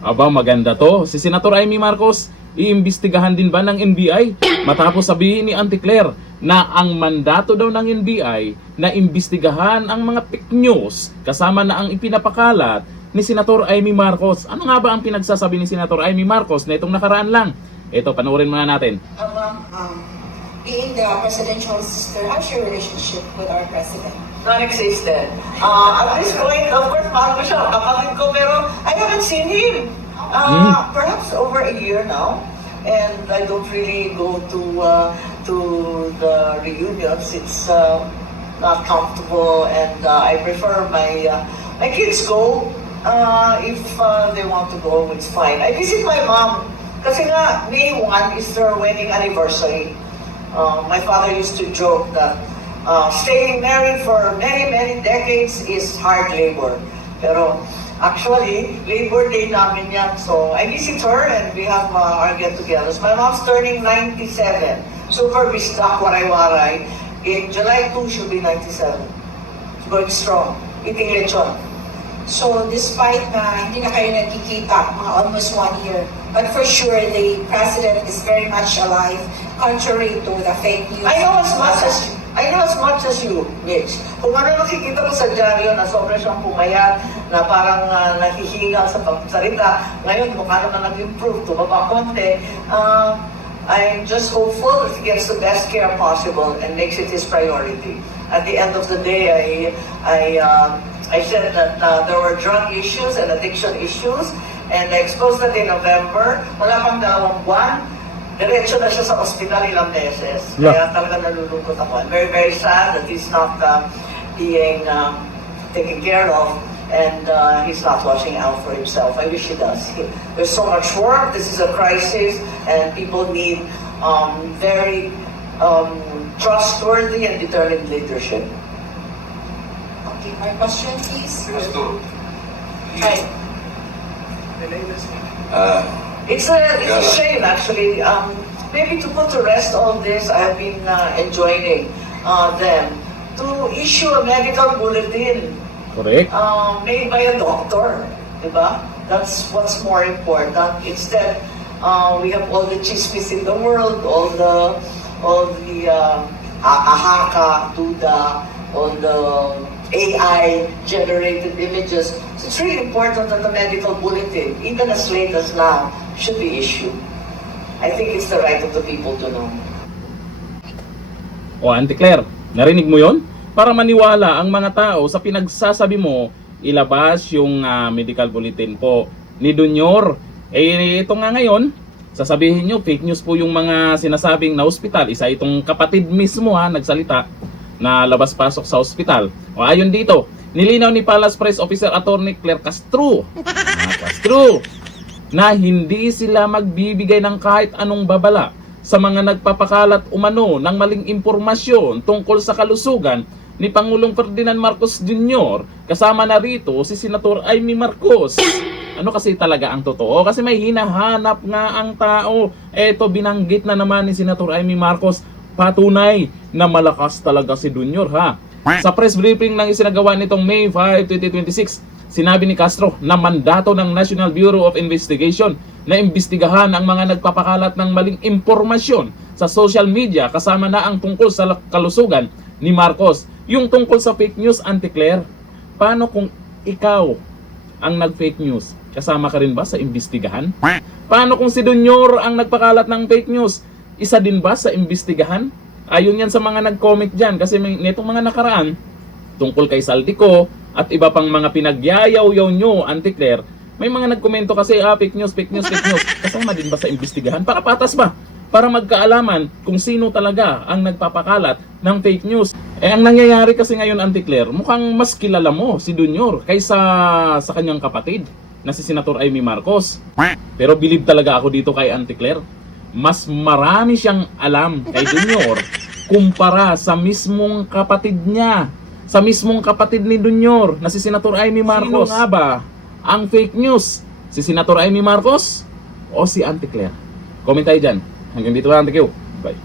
Aba, maganda to. Si Senator Amy Marcos, iimbestigahan din ba ng NBI? Matapos sabihin ni Auntie Claire na ang mandato daw ng NBI na imbestigahan ang mga fake news kasama na ang ipinapakalat ni Senator Amy Marcos. Ano nga ba ang pinagsasabi ni Senator Amy Marcos na itong nakaraan lang? Ito, panoorin muna natin. Being the presidential sister, how's your relationship with our president? Non-existent. At this point, of course, mahal ko siya, kapatid ko, pero I haven't seen him. Perhaps over a year now. And I don't really go to the reunions. It's not comfortable, and I prefer my kids go. If they want to go, it's fine. I visit my mom. Kasi nga, May 1 is their wedding anniversary. My father used to joke that staying married for many decades is hard labor. Pero actually, Labor Day namin yan. So I visit her and we have our get-togethers. My mom's turning 97. Super bistak, waray-waray. In July 2, she'll be 97. She's going strong. Eating lechon. So despite na hindi na kayo nagkikita mga almost 1 year, but for sure the president is very much alive, contrary to the fake news. I know as much as you, Mitch. Kung ano nakikita ko sa dyaryo na sobrang siyang pumayat, na parang nahihingal sa pagsalita, ngayon mukha naman nag-improve, tumaba konti, I'm just hopeful that he gets the best care possible and makes it his priority. At the end of the day, I said that there were drug issues and addiction issues, and I exposed that in November. Wala pang 2 buwan, diretso na siya sa ospital ilang beses. Kaya talaga nalulungkot ako. I'm very sad that he's not being taken care of, and he's not watching out for himself. I wish he does. There's so much work. This is a crisis, and people need very trustworthy and determined leadership. Okay, my question please. Hi. It's a shame actually. Maybe to put to rest all this, I've been enjoining them to issue a medical bulletin. Correct. Made by a doctor, diba? That's what's more important. Instead, we have all the chismis in the world, all the haka, duda, all the AI-generated images. So it's really important that the medical bulletin, even as late as now, should be issued. I think it's the right of the people to know. O, Auntie Claire, narinig mo yon? Para maniwala ang mga tao sa pinagsasabi mo, ilabas yung medical bulletin po ni Junior. Ito nga ngayon, sasabihin nyo, fake news po yung mga sinasabing na ospital. Isa itong kapatid mismo nagsalita na labas-pasok sa ospital. O ayon dito, nilinaw ni Palace Press Officer Attorney Claire Castro, na hindi sila magbibigay ng kahit anong babala sa mga nagpapakalat umano ng maling impormasyon tungkol sa kalusugan ni Pangulong Ferdinand Marcos Jr. Kasama na rito si Senator Amy Marcos. Ano kasi talaga ang totoo? Kasi may hinahanap nga ang tao. Eto, binanggit na naman ni Senator Amy Marcos, patunay na malakas talaga si Junior Sa press briefing ng isinagawa nitong May 5, 2026, sinabi ni Castro na mandato ng National Bureau of Investigation na imbestigahan ang mga nagpapakalat ng maling impormasyon sa social media kasama na ang tungkol sa kalusugan ni Marcos. Yung tungkol sa fake news, Auntie Claire, paano kung ikaw ang nag-fake news? Kasama ka rin ba sa imbestigahan? Paano kung si Junior ang nagpakalat ng fake news? Isa din ba sa imbestigahan? Ayon yan sa mga nag-comment dyan kasi nitong mga nakaraan tungkol kay Saldico at iba pang mga pinagyayaw-yaw nyo, Auntie Claire, may mga nagkomento kasi fake news. Kasama din ba sa imbestigahan? Para patas ba? Para magkaalaman kung sino talaga ang nagpapakalat ng fake news. Ang nangyayari kasi ngayon, Auntie Claire, mukhang mas kilala mo si Junior kaysa sa kanyang kapatid na si Senator Amy Marcos. Pero believe talaga ako dito kay Auntie Claire. Mas marami siyang alam kay Junior kumpara sa mismong kapatid niya. Sa mismong kapatid ni Junior na si Senator Amy Marcos. Sino nga ba ang fake news? Si Senator Amy Marcos o si Auntie Claire? Comment tayo dyan. Hanggang dito lang, thank you. Bye.